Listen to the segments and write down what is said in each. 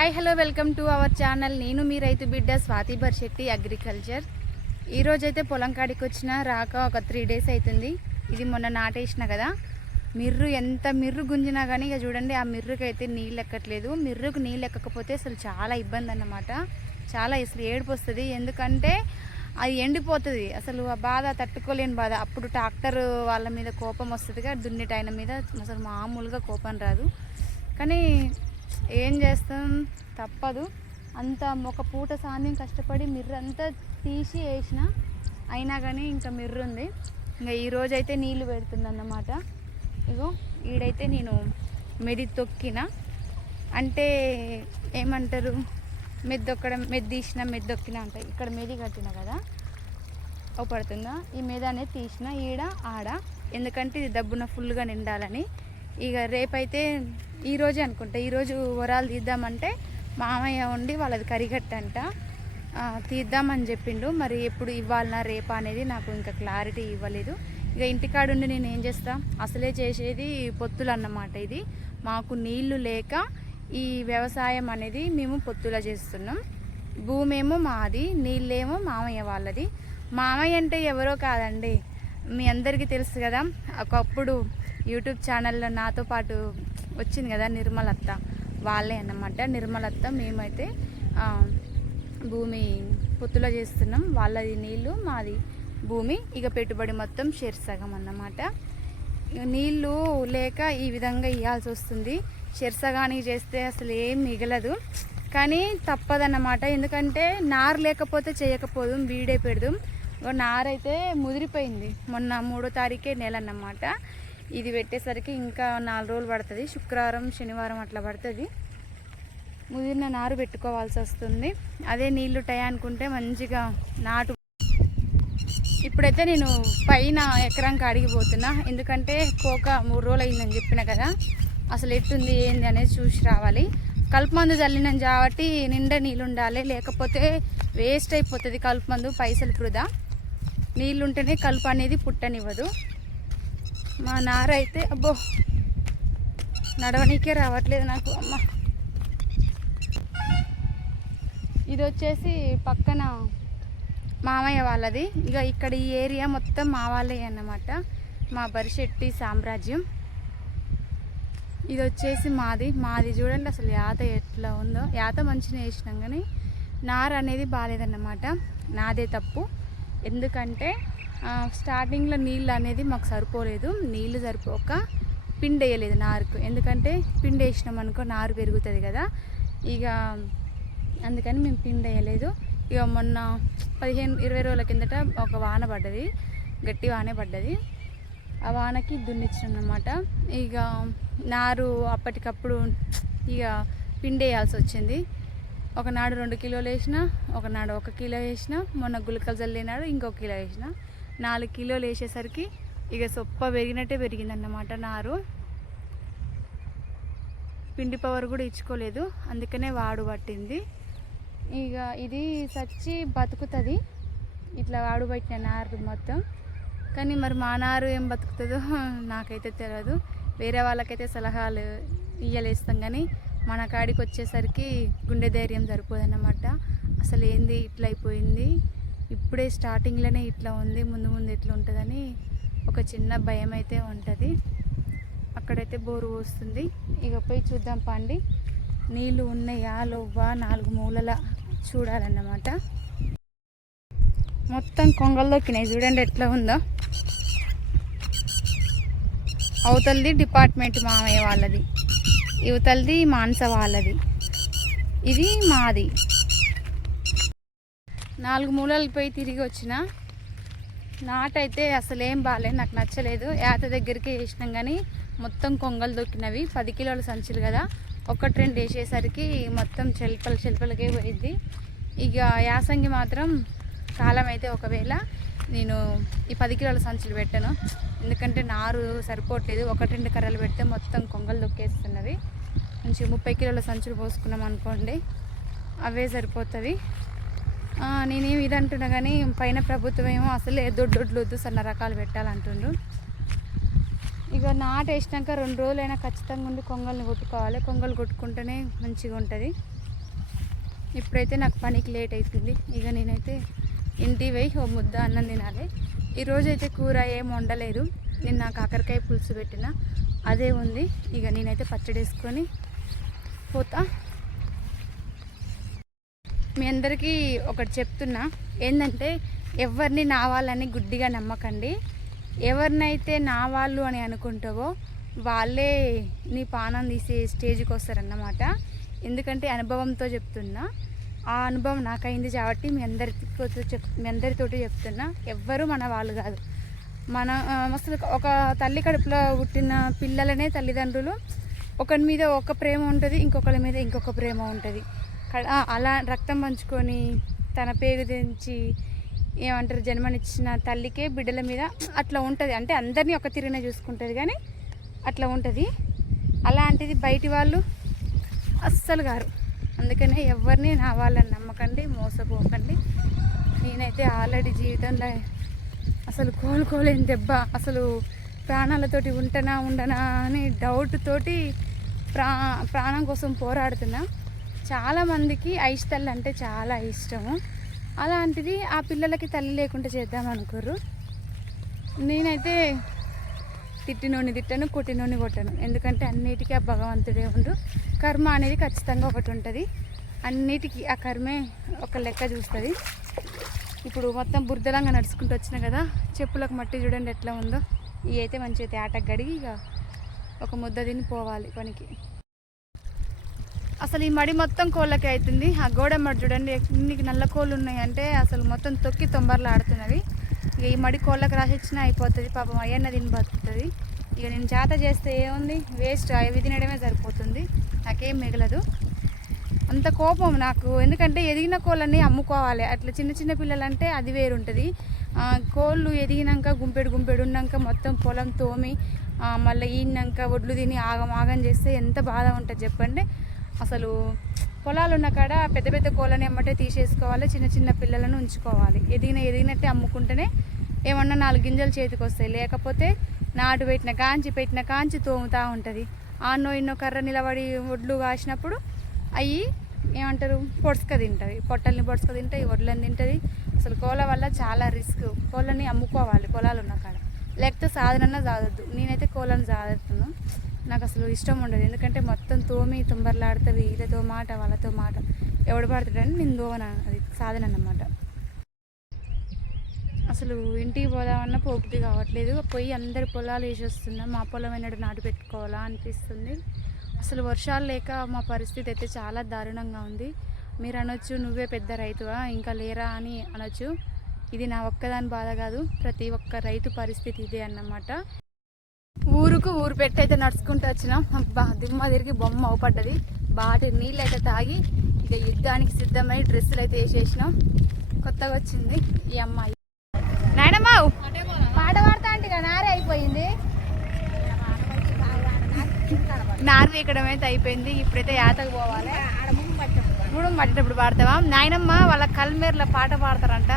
Hi hello welcome to our channel. నేను మీ రైతు బిడ్డ స్వాతి బర్శెట్టి అగ్రికల్చర్. ఈరోజైతే పొలం కాడికి వచ్చిన రాక ఒక 3 days అవుతుంది. ఇది మొన్న నాటేసిన కదా, మిర్రు ఎంత మిర్రు గుంజినా కానీ ఇక చూడండి ఆ మిర్రుకి అయితే నీళ్ళు ఎక్కట్లేదు. మిర్రుకు నీళ్ళు ఎక్కకపోతే అసలు చాలా ఇబ్బంది అన్నమాట. చాలా అసలు ఏడుపు వస్తుంది, ఎందుకంటే అది ఎండిపోతుంది. అసలు ఆ బాధ తట్టుకోలేని బాధ. అప్పుడు ట్రాక్టర్ వాళ్ళ మీద కోపం వస్తుందిగా, దున్నిటైన మీద అసలు మామూలుగా కోపం రాదు. కానీ ఏం చేస్తాం, తప్పదు. అంత ఒక పూట సాయంత్రం కష్టపడి మిర్రు అంతా తీసి వేసిన, అయినా కానీ ఇంకా మిర్రు ఉంది. ఇంకా ఈరోజు అయితే నీళ్ళు పెడుతుంది అన్నమాట. ఇగో ఈడైతే నేను మెది తొక్కిన, అంటే ఏమంటారు, మెద్దొక్కడం, మెద్దీసిన మెద్దొక్కిన అంటాయి. ఇక్కడ మెది కట్టిన కదా, పడుతుందా ఈ మెద అనేది తీసిన ఈడ ఆడ, ఎందుకంటే ఇది దబ్బున ఫుల్గా నిండాలని. ఇక రేపైతే ఈరోజే అనుకుంటా, ఈరోజు వరాలు తీద్దామంటే మామయ్య ఉండి వాళ్ళది కరిగట్టంట తీద్దామని చెప్పిండు. మరి ఎప్పుడు ఇవ్వాలన్నా రేపా అనేది నాకు ఇంకా క్లారిటీ ఇవ్వలేదు. ఇక ఇంటికాడుండి నేను ఏం చేస్తా, అసలే చేసేది పొత్తులు అన్నమాట. ఇది మాకు నీళ్లు లేక ఈ వ్యవసాయం అనేది మేము పొత్తులా చేస్తున్నాం. భూమి ఏమో మాది, నీళ్ళేమో మామయ్య వాళ్ళది. మామయ్య అంటే ఎవరో కాదండి, మీ అందరికీ తెలుసు కదా. ఒకప్పుడు యూట్యూబ్ ఛానల్లో నాతో పాటు వచ్చింది కదా నిర్మలత్త, వాళ్ళే అన్నమాట. నిర్మలత్త మేమైతే భూమి పొత్తులో చేస్తున్నాం. వాళ్ళది నీళ్ళు, మాది భూమి. ఇక పెట్టుబడి మొత్తం సగం అన్నమాట. నీళ్ళు లేక ఈ విధంగా ఇవ్వాల్సి వస్తుంది. సగానికి చేస్తే అసలు ఏం మిగలదు, కానీ తప్పదన్నమాట. ఎందుకంటే నారు లేకపోతే చేయకపోదు, బీడే పెడదాం. నారైతే ముదిరిపోయింది. మొన్న 3వ తారీఖే నెల అన్నమాట. ఇది పెట్టేసరికి ఇంకా 4 రోజులు పడుతుంది. శుక్రవారం శనివారం అట్లా పడుతుంది. ముదిరిన నారు పెట్టుకోవాల్సి వస్తుంది. అదే నీళ్లు టయానుకుంటే మంచిగా నాటు. ఇప్పుడైతే నేను పైన ఎకరానికి అడిగిపోతున్నా, ఎందుకంటే కోక 3 రోజులు అయిందని చెప్పిన కదా, అసలు ఎట్టుంది ఏంది అనేది చూసి రావాలి. కలుపు మందు చల్లినాం కాబట్టి నిండా నీళ్ళు ఉండాలి, లేకపోతే వేస్ట్ అయిపోతుంది కలుపు మందు, పైసలు వృధా. నీళ్ళు ఉంటేనే కలుపు అనేది పుట్టనివ్వదు. మా నార అయితే అబ్బో నడవనీకే రావట్లేదు నాకు. అమ్మ, ఇది వచ్చేసి పక్కన మామయ్య వాళ్ళది. ఇక ఇక్కడ ఈ ఏరియా మొత్తం మా వాళ్ళే అన్నమాట, మా బర్శెట్టి సామ్రాజ్యం. ఇది వచ్చేసి మాది చూడండి అసలు యాత ఎట్లా ఉందో. యాత మంచిగా వేసినాం కానీ నార అనేది బాగాలేదన్నమాట. నాదే తప్పు, ఎందుకంటే స్టార్టింగ్లో నీళ్ళు అనేది మాకు సరిపోలేదు. నీళ్ళు సరిపోక పిండి వేయలేదు నారుకు, ఎందుకంటే పిండి వేసినాం అనుకో నారు పెరుగుతుంది కదా, ఇక అందుకని మేము పిండి వేయలేదు. ఇక మొన్న 15-20 రోజుల కిందట ఒక వాన పడ్డది, గట్టి వానే పడ్డది. ఆ వానకి దున్నిచ్చినాం అన్నమాట. ఇక నారు అప్పటికప్పుడు ఇక పిండి వేయాల్సి వచ్చింది. ఒకనాడు 2 కిలోలు వేసిన, ఒకనాడు 1 కిలో వేసిన, మొన్న గులకలు చల్లినాడు ఇంకొక కిలో వేసిన. 4 కిలోలు వేసేసరికి ఇక సొప్ప పెరిగినట్టే పెరిగిందన్నమాట నారు. పిండి పవర్ కూడా ఇచ్చుకోలేదు, అందుకనే వాడు పట్టింది. ఇక ఇది చచ్చి బతుకుతుంది ఇట్లా వాడు పట్టిన నారు మొత్తం. కానీ మరి మా నారు ఏం బతుకుతుందో నాకైతే తెలియదు. వేరే వాళ్ళకైతే సలహాలు ఇయ్యలేస్తాం, కానీ మన కాడికి వచ్చేసరికి గుండె ధైర్యం సరిపోదన్నమాట. అసలు ఏంది ఇట్లా అయిపోయింది, ఇప్పుడే స్టార్టింగ్లోనే ఇట్లా ఉంది, ముందు ముందు ఎట్లా ఉంటుందని ఒక చిన్న భయం అయితే ఉంటుంది. అక్కడైతే బోరు వస్తుంది. ఇక పోయి చూద్దాం పండి, నీళ్ళు ఉన్నాయా లోవా 4 మూలల చూడాలన్నమాట. మొత్తం కొంగలు దొక్కినాయి చూడండి ఎట్లా ఉందో. అవతలది డిపార్ట్మెంట్ మామయ్య వాళ్ళది, యువతలది మానస వాళ్ళది, ఇది మాది. 4 మూలలు పోయి తిరిగి వచ్చిన. నాటైతే అసలు ఏం బాగాలేదు, నాకు నచ్చలేదు. యాత దగ్గరికి వేసినాం కానీ మొత్తం కొంగలు దొక్కినవి. 10 కిలోల సంచులు కదా, 1-2 వేసేసరికి మొత్తం చెల్పలకే పోయిద్ది. ఇక యాసంగి మాత్రం కాలం అయితే ఒకవేళ నేను ఈ 10 కిలోల సంచులు పెట్టాను, ఎందుకంటే నారు సరిపోవట్లేదు. 1-2 కర్రలు పెడితే మొత్తం కొంగలు దొక్కేస్తున్నవి. మంచి 30 కిలోల సంచులు పోసుకున్నాం అనుకోండి, అవే సరిపోతుంది. నేనేమి ఇది అంటున్నా కానీ పైన ప్రభుత్వం ఏమో అసలే దొడ్డొడ్లు వద్దు, సన్న రకాలు పెట్టాలంటుండ్రు. ఇక నాటు వేసినాక 2 రోజులైనా ఖచ్చితంగా ఉండి కొంగల్ని కొట్టుకోవాలి. కొంగలు కొట్టుకుంటేనే మంచిగా ఉంటుంది. ఇప్పుడైతే నాకు పనికి లేట్ అవుతుంది. ఇక నేనైతే ఇంటికి పోయి ఓ ముద్ద అన్నం తినాలి. ఈరోజైతే కూర ఏం వండలేదు. నిన్న కాకరకాయ పులుసు పెట్టిన అదే ఉంది. ఇక నేనైతే పచ్చడి వేసుకొని పోతా. మీ అందరికీ ఒకటి చెప్తున్నా, ఏంటంటే ఎవరిని నా వాళ్ళని గుడ్డిగా నమ్మకండి. ఎవరినైతే నా వాళ్ళు అని అనుకుంటావో వాళ్ళే నీ పానం తీసే స్టేజ్కి వస్తారన్నమాట. ఎందుకంటే అనుభవంతో చెప్తున్నా, ఆ అనుభవం నాకైంది కాబట్టి మీ అందరితోటి చెప్తున్నా. ఎవ్వరూ మన వాళ్ళు కాదు. మన అసలు ఒక తల్లి కడుపులో పుట్టిన పిల్లలనే తల్లిదండ్రులు ఒకరి మీద ఒక ప్రేమ ఉంటుంది, ఇంకొకరి మీద ఇంకొక ప్రేమ ఉంటుంది. అలా రక్తం పంచుకొని తన పేగు తెంచి ఏమంటారు జన్మనిచ్చిన తల్లికే బిడ్డల మీద అట్లా ఉంటుంది. అంటే అందరినీ ఒక తిరిగినే చూసుకుంటుంది, కానీ అట్లా ఉంటుంది. అలాంటిది బయటి వాళ్ళు అస్సలు గారు. అందుకనే ఎవరిని నా వాళ్ళని నమ్మకండి, మోసపోకండి. నేనైతే ఆల్రెడీ జీవితంలో అసలు కోలుకోలేని దెబ్బ, అసలు ప్రాణాలతోటి ఉండనా అని డౌట్ తోటి ప్రాణం కోసం పోరాడుతున్నా. చాలామందికి ఐష్ తల్లి అంటే చాలా ఇష్టము. అలాంటిది ఆ పిల్లలకి తల్లి లేకుండా చేద్దామనుకోరు. నేనైతే తిట్టినోని తిట్టను, కొట్టినోని కొట్టను. ఎందుకంటే అన్నిటికీ ఆ భగవంతుడే ఉండు. కర్మ అనేది ఖచ్చితంగా ఒకటి ఉంటుంది. అన్నిటికీ ఆ కర్మే ఒక లెక్క చూస్తుంది. ఇప్పుడు మొత్తం బురదలంగా నడుచుకుంటూ వచ్చిన కదా, చెప్పులకు మట్టి చూడండి ఎట్లా ఉందో. ఇవి అయితే మంచిగా తేటకు గడిగి ఇక ఒక ముద్ద తిని పోవాలి పనికి. అసలు ఈ మడి మొత్తం కోళ్ళకి అవుతుంది. ఆ గోడ మడి చూడండి ఎన్నికి నల్ల కోళ్ళు ఉన్నాయి అంటే అసలు మొత్తం తొక్కి తొంబర్లు ఆడుతున్నవి. ఇక ఈ మడి కోళ్ళకి రాసిచ్చినా అయిపోతుంది. పాపం అయ్యన్న తిని బతుకుతుంది. ఇక నేను చేత చేస్తే ఏముంది, వేస్ట్. అవి తినడమే సరిపోతుంది, నాకేం మిగలదు. అంత కోపం నాకు. ఎందుకంటే ఎదిగిన కోళ్ళని అమ్ముకోవాలి. అట్లా చిన్న చిన్న పిల్లలంటే అది వేరుంటుంది. కోళ్ళు ఎదిగినాక గుంపెడు ఉన్నాక మొత్తం పొలం తోమి మళ్ళీ ఈనాక ఒడ్లు తిని ఆగం చేస్తే ఎంత బాధ ఉంటుంది చెప్పండి. అసలు పొలాలు ఉన్న కాడ పెద్ద పెద్ద కోళ్ళని ఎమ్మటే తీసేసుకోవాలి, చిన్న చిన్న పిల్లలను ఉంచుకోవాలి. ఎదిగినట్టే అమ్ముకుంటేనే ఏమన్నా 4 గింజలు చేతికి వస్తాయి. లేకపోతే నాటు పెట్టిన కాంచి తోముతూ ఉంటుంది. ఆన్నో ఇన్నో కర్ర నిలబడి ఒడ్లు కాసినప్పుడు అవి ఏమంటారు పొడుచుక తింటుంది, పొట్టల్ని పొడుచుక తింటాయి, వడ్లని తింటుంది. అసలు కోళ్ళ వల్ల చాలా రిస్క్. కోళ్ళని అమ్ముకోవాలి పొలాలు ఉన్న కాడ, లేకపోతే సాధనన్నా సాగద్దు. నేనైతే కోళ్ళని సాగుతున్నాను. నాకు అసలు ఇష్టం ఉండదు. ఎందుకంటే మొత్తం తోమి తుంబర్లాడుతుంది. వీళ్ళతో మాట వాళ్ళతో మాట ఎవడు పడుతుందని నేను దోవన, అది సాధన అన్నమాట. అసలు ఇంటికి పోదామన్నా పోపుది కావట్లేదు. పోయి అందరి పొలాలు వేసి వస్తున్నా. మా పొలం అయినట్టు నాటు పెట్టుకోవాలా అనిపిస్తుంది. అసలు వర్షాలు లేక మా పరిస్థితి అయితే చాలా దారుణంగా ఉంది. మీరు అనొచ్చు నువ్వే పెద్ద రైతువా ఇంకా లేరా అని అనొచ్చు. ఇది నా ఒక్కదాని బాధ కాదు, ప్రతి ఒక్క రైతు పరిస్థితి ఇదే అన్నమాట. ఊరు పెట్టి అయితే నడుచుకుంటూ వచ్చినాం. అబ్బా దిమ్మ తిరిగి బొమ్మ అవపడ్డది. బాటి నీళ్ళు అయితే తాగి ఇక యుద్ధానికి సిద్ధమై డ్రెస్సులు అయితే వేసేసినాం. కొత్తగా వచ్చింది ఈ అమ్మాయి. నాయనమ్మ పాట పాడతా అంటే నారే అయిపోయింది. నారు వీకడం అయితే అయిపోయింది. ఇప్పుడైతే యాతకు పోవాలి. గుడుం పట్టేటప్పుడు పాడతావా? నాయనమ్మ వాళ్ళ కల్మేర్ల పాట పాడతారంట.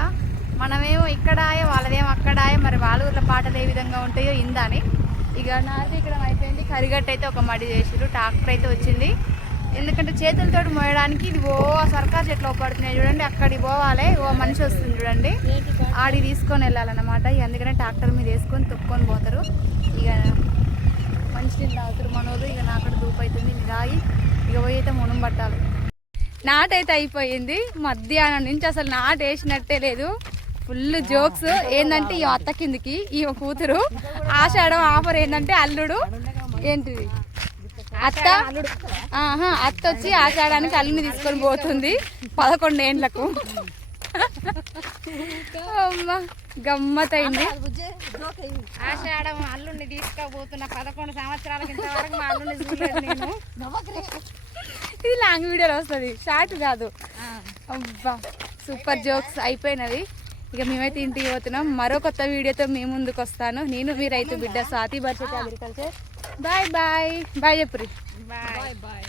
మనమేమో ఇక్కడాయ, వాళ్ళదేమో అక్కడాయ. మరి వాళ్ళ ఊర్లో పాటలు ఏ విధంగా ఉంటాయో ఇందని. ఇక నారు వీకడం అయిపోయింది. కరిగట్టు అయితే ఒక మడి చేసిరు. ట్రాక్టర్ అయితే వచ్చింది. ఎందుకంటే చేతులతో మోయడానికి ఇది సర్కార్ చెట్లు పడుతున్నాయి చూడండి. అక్కడికి పోవాలి. మనిషి వస్తుంది చూడండి, ఆడి తీసుకొని వెళ్ళాలన్నమాట. అందుకనే ట్రాక్టర్ మీద వేసుకొని తొక్కొని పోతారు. ఇక మంచి నీళ్ళు తాగుతారు మనోళ్ళు. ఇక నాకడ దూపు అవుతుంది. ఇది తాగి ఇక పోయి అయితే మునం పట్టాలి. నాటైతే అయిపోయింది. మధ్యాహ్నం నుంచి అసలు నాటు వేసినట్టే లేదు. Full jokes. ఏంటంటే ఈ అత్త కిందికి ఈ కూతురు ఆషాఢం ఆఫర్ ఏంటంటే అల్లుడు ఏంటిది అత్త వచ్చి ఆషాఢానికి అల్లుని తీసుకొని పోతుంది 11 ఏండ్లకు. గమ్మత్ అయింది. ఆషాఢం అల్లుడిని తీసుకోబోతున్న 11 సంవత్సరాల ఇంతవరకు మా అల్లుడిని చూడలేదు నేను. ఇది లాంగ్ వీడియోలో వస్తుంది, షార్ట్ కాదు. అబ్బా సూపర్ జోక్స్ అయిపోయినవి. ఇక మేమైతే ఇంటికి పోతున్నాం. మరో కొత్త వీడియోతో మీ ముందుకు వస్తాను. నేను మీ రైతు బిడ్డ Swathi Barshetti agriculture. Bye bye. Bye చెప్పురి. Bye bye.